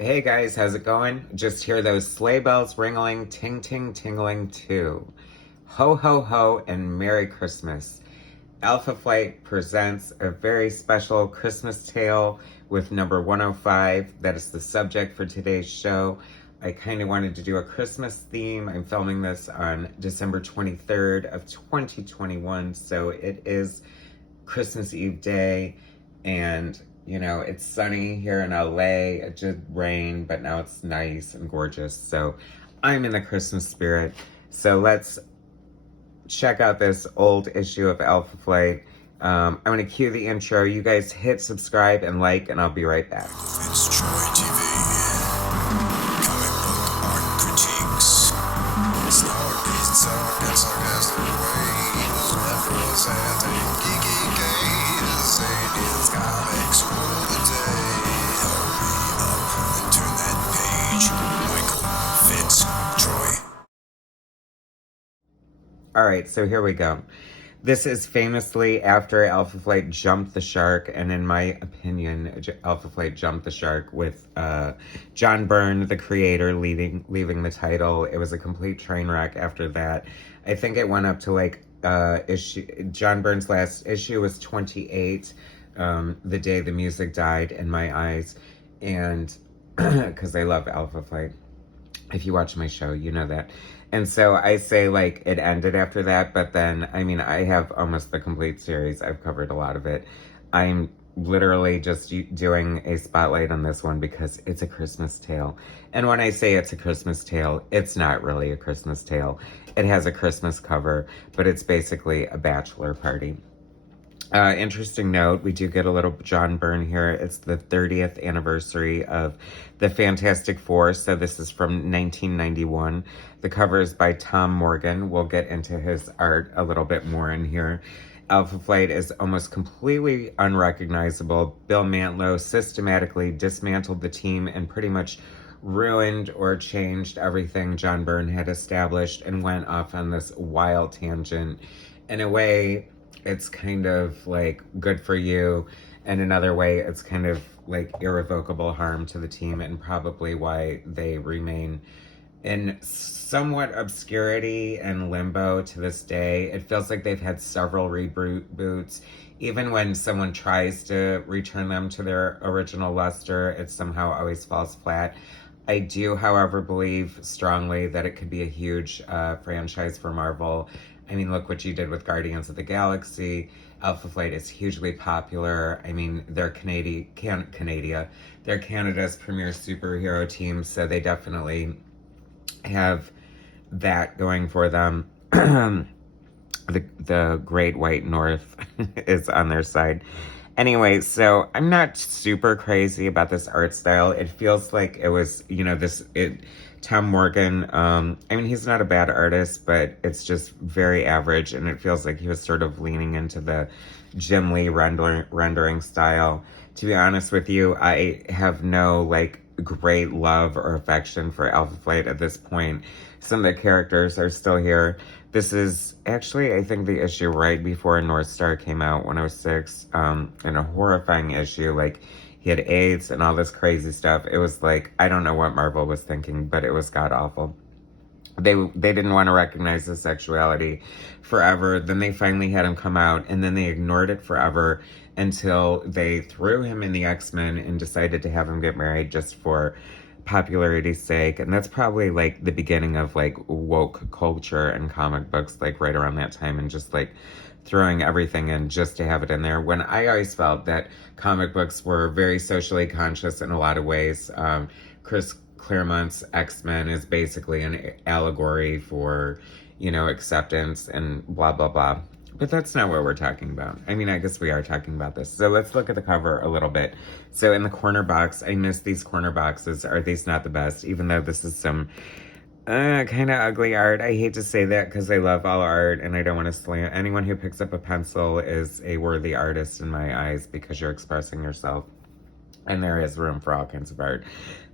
Hey guys, how's it going? Just hear those sleigh bells ringling, ting ting tingling too. Ho ho ho and Merry Christmas. Alpha Flight presents a very special Christmas tale with number 105. That is the subject for today's show. I kind of wanted to do a Christmas theme. I'm filming this on December 23rd of 2021, so it is Christmas Eve day, and it's sunny here in LA. It did rain, but now it's nice and gorgeous. So I'm in the Christmas spirit. So let's check out this old issue of Alpha Flight. I'm going to cue the intro. You guys hit subscribe and like, and I'll be right back. MichaelFitzTroytv Comic book art critiques. Snark, pizza, and sarcastic ways. Representing geeky gaze. Aliens, comics, rule the day. Hurry up and turn that page. MichaelFitzTroy. Alright, so here we go. This is famously after Alpha Flight jumped the shark, and in my opinion, Alpha Flight jumped the shark with John Byrne, the creator, leaving the title. It was a complete train wreck after that. I think it went up to like John Byrne's last issue was 28, the day the music died in my eyes, and because I love Alpha Flight. If you watch my show, you know that. And so I say, like, it ended after that, but then, I mean, I have almost the complete series. I've covered a lot of it. I'm literally just doing a spotlight on this one because it's a Christmas tale. And when I say it's a Christmas tale, it's not really a Christmas tale. It has a Christmas cover, but it's basically a bachelor party. Interesting note, we do get a little John Byrne here. It's the 30th anniversary of the Fantastic Four, so this is from 1991. The cover is by Tom Morgan. We'll get into his art a little bit more in here. Alpha Flight is almost completely unrecognizable. Bill Mantlo systematically dismantled the team and pretty much ruined or changed everything John Byrne had established and went off on this wild tangent. In a way, it's kind of like good for you, and another way it's kind of like irrevocable harm to the team, and probably why they remain in somewhat obscurity and limbo to this day. It feels like they've had several reboots. Even when someone tries to return them to their original luster, it somehow always falls flat. I do, however, believe strongly that it could be a huge franchise for Marvel. I mean, look what you did with Guardians of the Galaxy. Alpha Flight is hugely popular. I mean, they're they're Canada's premier superhero team, so they definitely have that going for them. The Great White North is on their side. Anyway, so I'm not super crazy about this art style. It feels like it was, Tom Morgan, I mean, he's not a bad artist, but it's just very average, and it feels like he was sort of leaning into the Jim Lee rendering style. To be honest with you, I have no, like, great love or affection for Alpha Flight at this point. Some of the characters are still here. This is actually, I think, the issue right before North Star came out, 106, and a horrifying issue. Like, he had AIDS and all this crazy stuff. It was like, I don't know what Marvel was thinking, but it was god-awful. They didn't want to recognize his sexuality forever. Then they finally had him come out, and then they ignored it forever until they threw him in the X-Men and decided to have him get married just for popularity's sake. And that's probably like the beginning of like woke culture and comic books, like right around that time, and just like throwing everything in just to have it in there, when I always felt that comic books were very socially conscious in a lot of ways. Chris Claremont's X-Men is basically an allegory for, acceptance and blah, blah, blah. But that's not what we're talking about. I mean, I guess we are talking about this. So let's look at the cover a little bit. So in the corner box, I miss these corner boxes. Are these not the best? Even though this is some kind of ugly art. I hate to say that because I love all art and I don't want to slam. Anyone who picks up a pencil is a worthy artist in my eyes because you're expressing yourself. And there is room for all kinds of art.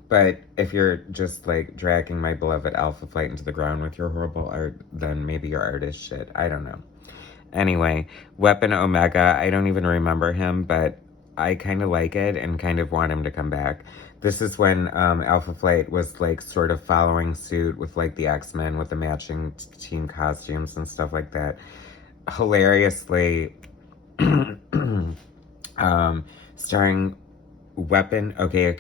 But if you're just like dragging my beloved Alpha Flight into the ground with your horrible art, then maybe your art is shit. I don't know. Anyway, Weapon Omega, I don't even remember him, but I kind of like it and kind of want him to come back. This is when Alpha Flight was like sort of following suit with like the X-Men with the matching team costumes and stuff like that. Hilariously, starring Weapon,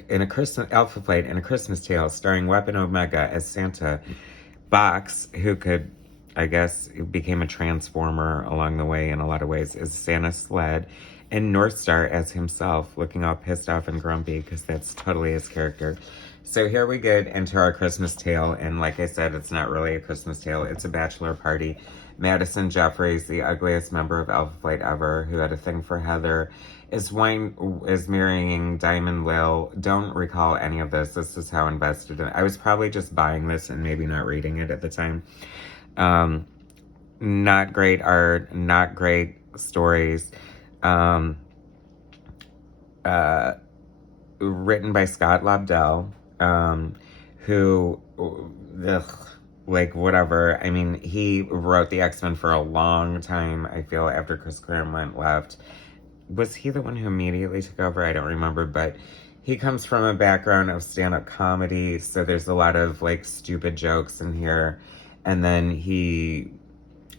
in a Christmas Alpha Flight in a Christmas Tale, starring Weapon Omega as Santa, Box, who could, I guess, became a transformer along the way in a lot of ways, is Santa's sled, and North Star as himself, looking all pissed off and grumpy because that's totally his character. So here we get into our Christmas tale, and like I said, it's not really a Christmas tale, it's a bachelor party. Madison Jeffries, the ugliest member of Alpha Flight ever, who had a thing for Heather, is marrying Diamond Lil. Don't recall any of this. This is how invested in it. I was probably just buying this and maybe not reading it at the time. Not great art, not great stories. Written by Scott Lobdell, who, like, whatever. I mean, he wrote the X-Men for a long time, I feel, after Chris Claremont left. Was he the one who immediately took over? I don't remember, but he comes from a background of stand-up comedy, so there's a lot of, like, stupid jokes in here. And then he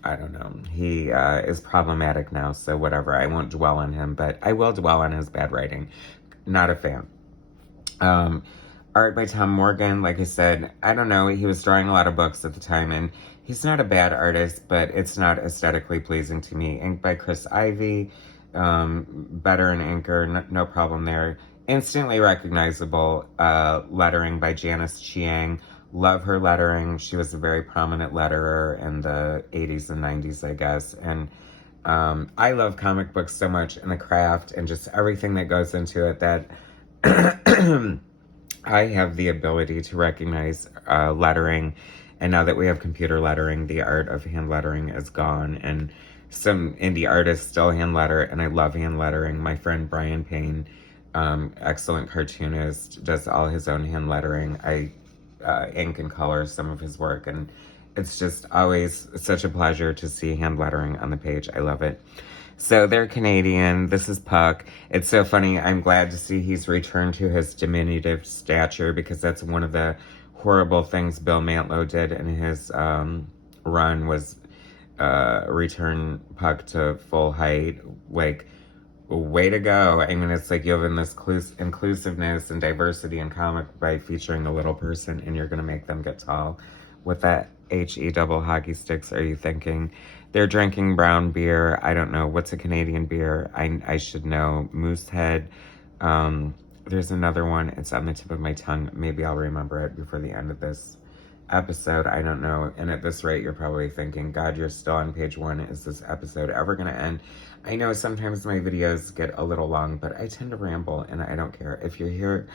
is problematic now, so whatever. I won't dwell on him, but I will dwell on his bad writing. Not a fan. Art by Tom Morgan, like I said, I don't know, he was drawing a lot of books at the time, and he's not a bad artist, but it's not aesthetically pleasing to me. Ink by Chris Ivy, better in inker, no problem there. Instantly recognizable lettering by Janice Chiang. Love her lettering. She was a very prominent letterer in the 80s and 90s, I guess. And I love comic books so much, and the craft and just everything that goes into it, that I have the ability to recognize lettering. And now that we have computer lettering, the art of hand lettering is gone. And some indie artists still hand letter, and I love hand lettering. My friend Brian Payne, excellent cartoonist, does all his own hand lettering. I ink and color some of his work, and it's just always such a pleasure to see hand lettering on the page. I love it. So they're Canadian. This is Puck. It's so funny. I'm glad to see he's returned to his diminutive stature, because that's one of the horrible things Bill Mantlo did in his run, was return Puck to full height. Like, way to go. I mean, it's like you have this inclusiveness and diversity in comic by featuring a little person, and you're going to make them get tall. What that HE double hockey sticks are you thinking? They're drinking brown beer. I don't know. What's a Canadian beer? I should know. Moosehead. There's another one. It's on the tip of my tongue. Maybe I'll remember it before the end of this episode. I don't know. And at this rate, you're probably thinking, God, you're still on page 1. Is this episode ever going to end? I know sometimes my videos get a little long, but I tend to ramble, and I don't care. If you're here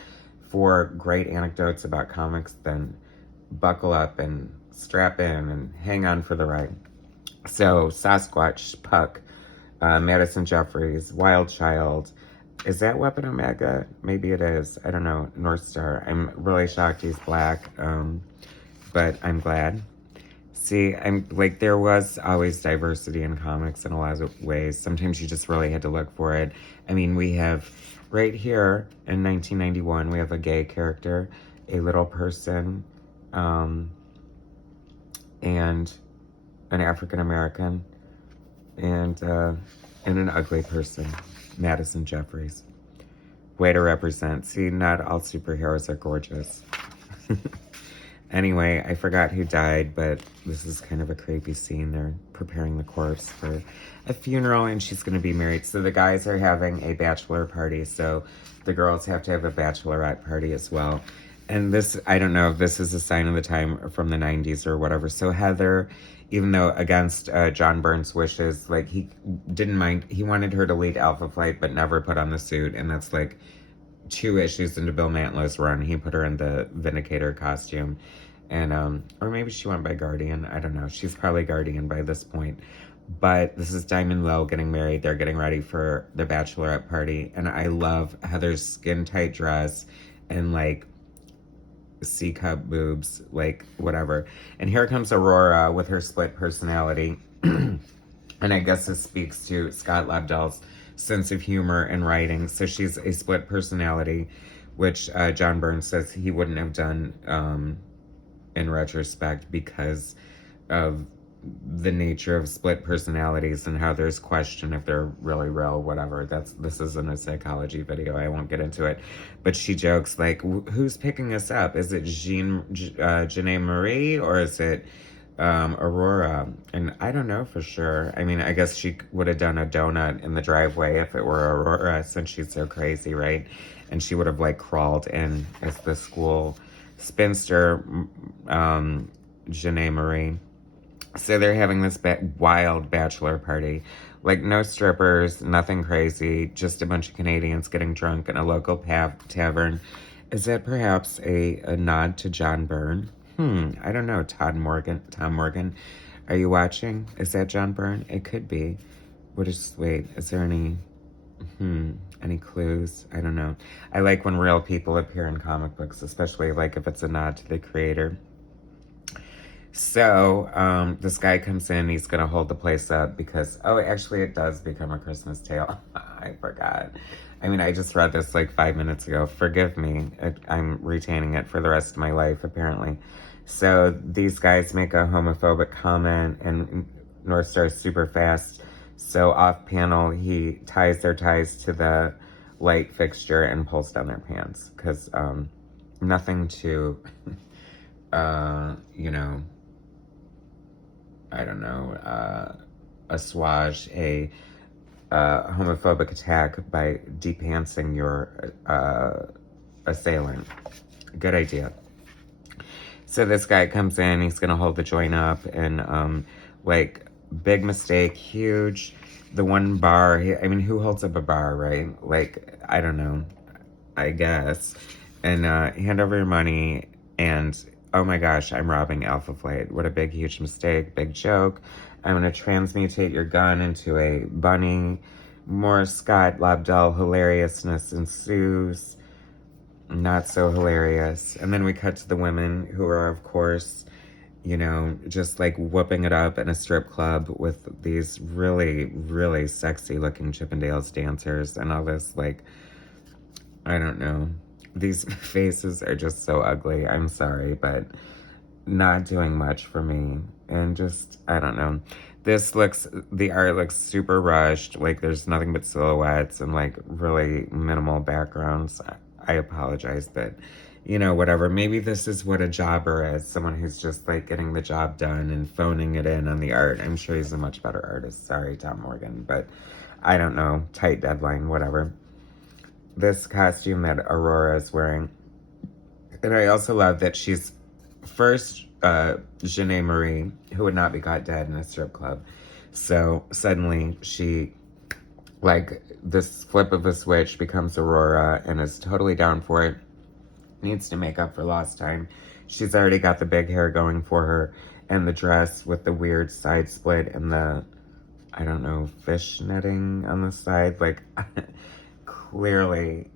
for great anecdotes about comics, then buckle up and strap in and hang on for the ride. So, Sasquatch, Puck, Madison Jeffries, Wild Child. Is that Weapon Omega? Maybe it is. I don't know. North Star. I'm really shocked he's black, but I'm glad. See, I'm like, there was always diversity in comics in a lot of ways. Sometimes you just really had to look for it. I mean, we have right here in 1991, we have a gay character, a little person, and an African American, and an ugly person, Madison Jeffries. Way to represent. See, not all superheroes are gorgeous. Anyway, I forgot who died, but this is kind of a creepy scene. They're preparing the corpse for a funeral, and she's going to be married. So the guys are having a bachelor party, so the girls have to have a bachelorette party as well. And this, I don't know if this is a sign of the time from the 90s or whatever. So Heather, even though against John Byrne's wishes, like, he didn't mind, he wanted her to lead Alpha Flight, but never put on the suit. And that's like 2 issues into Bill Mantlo's run. He put her in the Vindicator costume. And, or maybe she went by Guardian. I don't know. She's probably Guardian by this point. But this is Diamond Lil getting married. They're getting ready for the bachelorette party. And I love Heather's skin-tight dress and, like, C-cup boobs, like, whatever. And here comes Aurora with her split personality. And I guess this speaks to Scott Lobdell's sense of humor and writing. So she's a split personality, which John Byrne says he wouldn't have done in retrospect because of the nature of split personalities and how there's question if they're really real, whatever. This isn't a psychology video. I won't get into it. But she jokes like, who's picking us up? Is it Janae Marie or is it Aurora? And I don't know for sure. I mean, I guess she would have done a donut in the driveway if it were Aurora, since she's so crazy, right? And she would have like crawled in as the school spinster, Janae Marie. So they're having this wild bachelor party. Like, no strippers, nothing crazy, just a bunch of Canadians getting drunk in a local tavern. Is that perhaps a nod to John Byrne? I don't know. Tom Morgan. Are you watching? Is that John Byrne? It could be. Wait, is there any clues? I don't know. I like when real people appear in comic books, especially like if it's a nod to the creator. So, this guy comes in, he's gonna hold the place up because, actually it does become a Christmas tale. I forgot. I mean, I just read this like 5 minutes ago. Forgive me. I'm retaining it for the rest of my life, apparently. So, these guys make a homophobic comment, and North Star's super fast. So, off panel, he ties their ties to the light fixture and pulls down their pants. Because, nothing to, I don't know, assuage a homophobic attack by depantsing your assailant. Good idea. So this guy comes in, he's gonna hold the joint up, and big mistake, huge. The one bar, who holds up a bar, right? Like, I don't know, I guess. And hand over your money, and oh my gosh, I'm robbing Alpha Flight. What a big, huge mistake, big joke. I'm going to transmutate your gun into a bunny. More Scott Lobdell hilariousness ensues. Not so hilarious. And then we cut to the women who are, of course, just like whooping it up in a strip club with these really, really sexy looking Chippendales dancers and all this, like, I don't know. These faces are just so ugly. I'm sorry, but not doing much for me. And just, I don't know. The art looks super rushed. Like, there's nothing but silhouettes and, like, really minimal backgrounds. I apologize, but, whatever. Maybe this is what a jobber is. Someone who's just, like, getting the job done and phoning it in on the art. I'm sure he's a much better artist. Sorry, Tom Morgan. But, I don't know. Tight deadline, whatever. This costume that Aurora is wearing. And I also love that she's first Janae Marie, who would not be caught dead in a strip club. So suddenly she, like, this flip of a switch, becomes Aurora and is totally down for it. Needs to make up for lost time. She's already got the big hair going for her and the dress with the weird side split and the, I don't know, fish netting on the side. Like, clearly,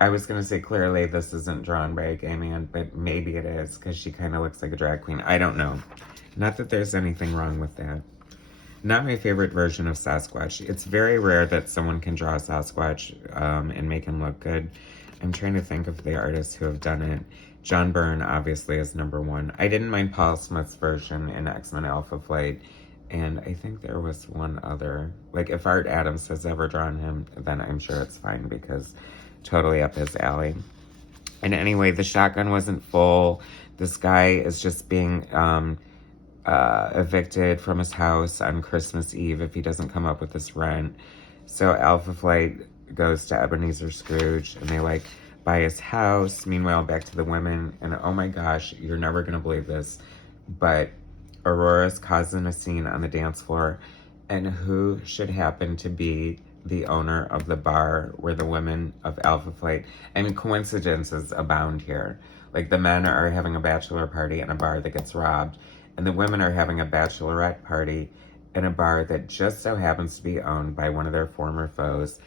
I was going to say clearly this isn't drawn by a gay man, but maybe it is because she kind of looks like a drag queen. I don't know. Not that there's anything wrong with that. Not my favorite version of Sasquatch. It's very rare that someone can draw a Sasquatch and make him look good. I'm trying to think of the artists who have done it. John Byrne, obviously, is number one. I didn't mind Paul Smith's version in X-Men Alpha Flight. And I think there was one other. Like, if Art Adams has ever drawn him, then I'm sure it's fine because totally up his alley. And anyway, the shotgun wasn't full. This guy is just being evicted from his house on Christmas Eve if he doesn't come up with his rent. So Alpha Flight goes to Ebenezer Scrooge, and they, like, buy his house. Meanwhile, back to the women. And oh my gosh, you're never going to believe this, but Aurora's causing a scene on the dance floor, and who should happen to be the owner of the bar where the women of Alpha Flight, coincidences abound here. Like, the men are having a bachelor party in a bar that gets robbed, and the women are having a bachelorette party in a bar that just so happens to be owned by one of their former foes.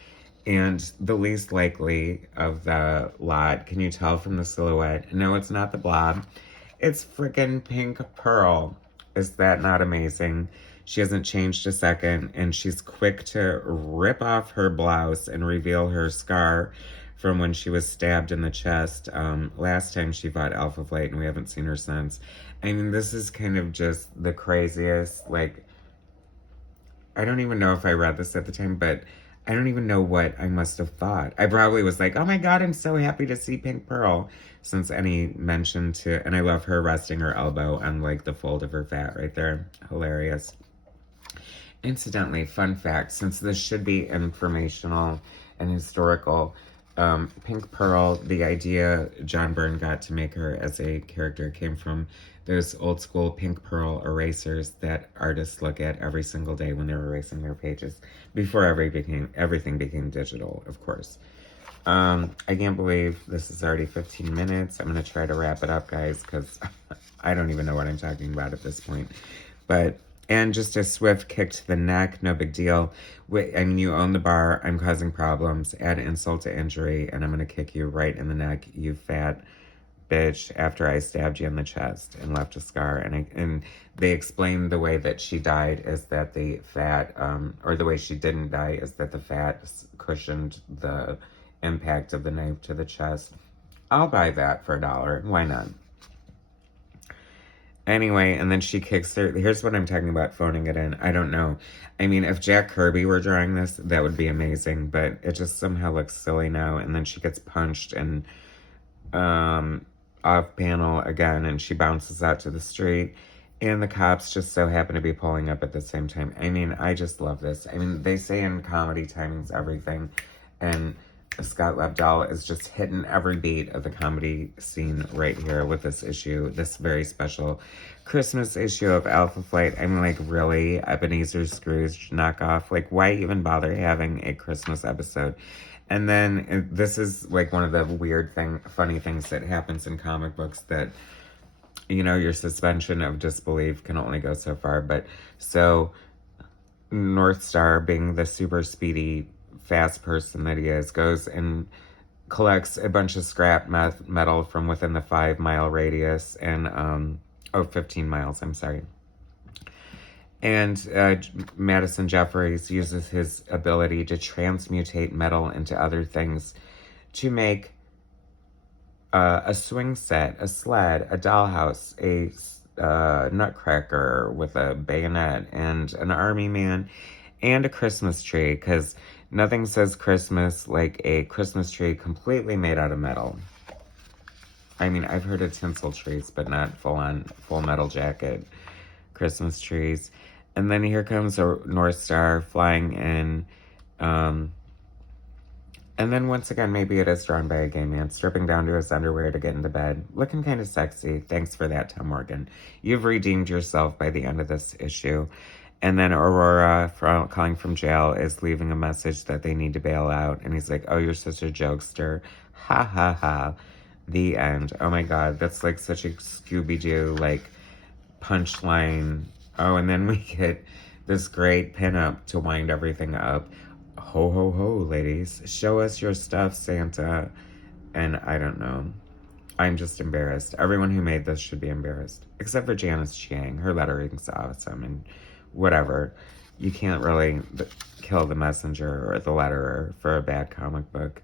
And the least likely of the lot, can you tell from the silhouette? No, it's not the Blob. It's freaking Pink Pearl. Is that not amazing? She hasn't changed a second, and she's quick to rip off her blouse and reveal her scar from when she was stabbed in the chest last time she fought Alpha Flight, and we haven't seen her since. I mean, this is kind of just the craziest, like, I don't even know if I read this at the time, but I don't even know what I must have thought. I probably was like, oh my God, I'm so happy to see Pink Pearl, since any mention to, and I love her resting her elbow on like the fold of her fat right there. Hilarious. Incidentally, fun fact, since this should be informational and historical, Pink Pearl, the idea John Byrne got to make her as a character came from those old school Pink Pearl erasers that artists look at every single day when they're erasing their pages, before everything became digital, of course. I can't believe this is already 15 minutes. I'm going to try to wrap it up, guys, because I don't even know what I'm talking about at this point. But, and just a swift kick to the neck, no big deal. I mean, you own the bar. I'm causing problems. Add insult to injury, and I'm going to kick you right in the neck, you fat bitch, after I stabbed you in the chest and left a scar. And they explained the way that she died is that the fat, or the way she didn't die is that the fat cushioned the impact of the knife to the chest. I'll buy that for $1. Why not? Anyway, and then she kicks her. Here's what I'm talking about, phoning it in. I don't know. I mean, if Jack Kirby were drawing this, that would be amazing, but it just somehow looks silly now. And then she gets punched and off panel again, and she bounces out to the street, and the cops just so happen to be pulling up at the same time. I mean, I just love this. I mean, they say in comedy timing's everything, and Scott Lobdell is just hitting every beat of the comedy scene right here with this issue, this very special Christmas issue of Alpha Flight. I'm like, really? Ebenezer Scrooge knockoff? Like, why even bother having a Christmas episode? And then this is like one of the funny things that happens in comic books that, you know, your suspension of disbelief can only go so far. But so North Star, being the super speedy, fast person that he is, goes and collects a bunch of scrap metal from within the 5-mile radius and, 15 miles, I'm sorry. And Madison Jeffries uses his ability to transmutate metal into other things to make a swing set, a sled, a dollhouse, a nutcracker with a bayonet, and an army man, and a Christmas tree, because nothing says Christmas like a Christmas tree completely made out of metal. I mean, I've heard of tinsel trees, but not full metal jacket Christmas trees. And then here comes a North Star flying in. And then once again, maybe it is drawn by a gay man, stripping down to his underwear to get into bed. Looking kind of sexy. Thanks for that, Tom Morgan. You've redeemed yourself by the end of this issue. And then Aurora, calling from jail, is leaving a message that they need to bail out. And he's like, oh, you're such a jokester. Ha, ha, ha. The end. Oh, my God. That's like such a Scooby-Doo, like, punchline. Oh, and then we get this great pinup to wind everything up. Ho, ho, ho, ladies. Show us your stuff, Santa. And I don't know. I'm just embarrassed. Everyone who made this should be embarrassed. Except for Janice Chiang. Her lettering's awesome and whatever. You can't really kill the messenger or the letterer for a bad comic book.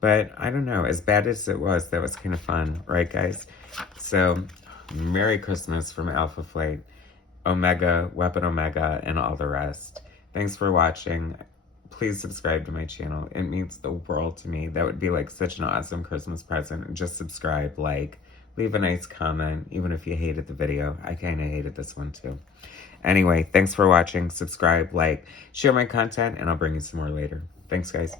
But I don't know. As bad as it was, that was kind of fun. Right, guys? So, Merry Christmas from Alpha Flight. Omega, Weapon Omega, and all the rest. Thanks for watching. Please subscribe to my channel. It means the world to me. That would be like such an awesome Christmas present. Just subscribe, leave a nice comment, even if you hated the video. I kind of hated this one too. Anyway, thanks for watching. Subscribe, share my content, and I'll bring you some more later. Thanks, guys.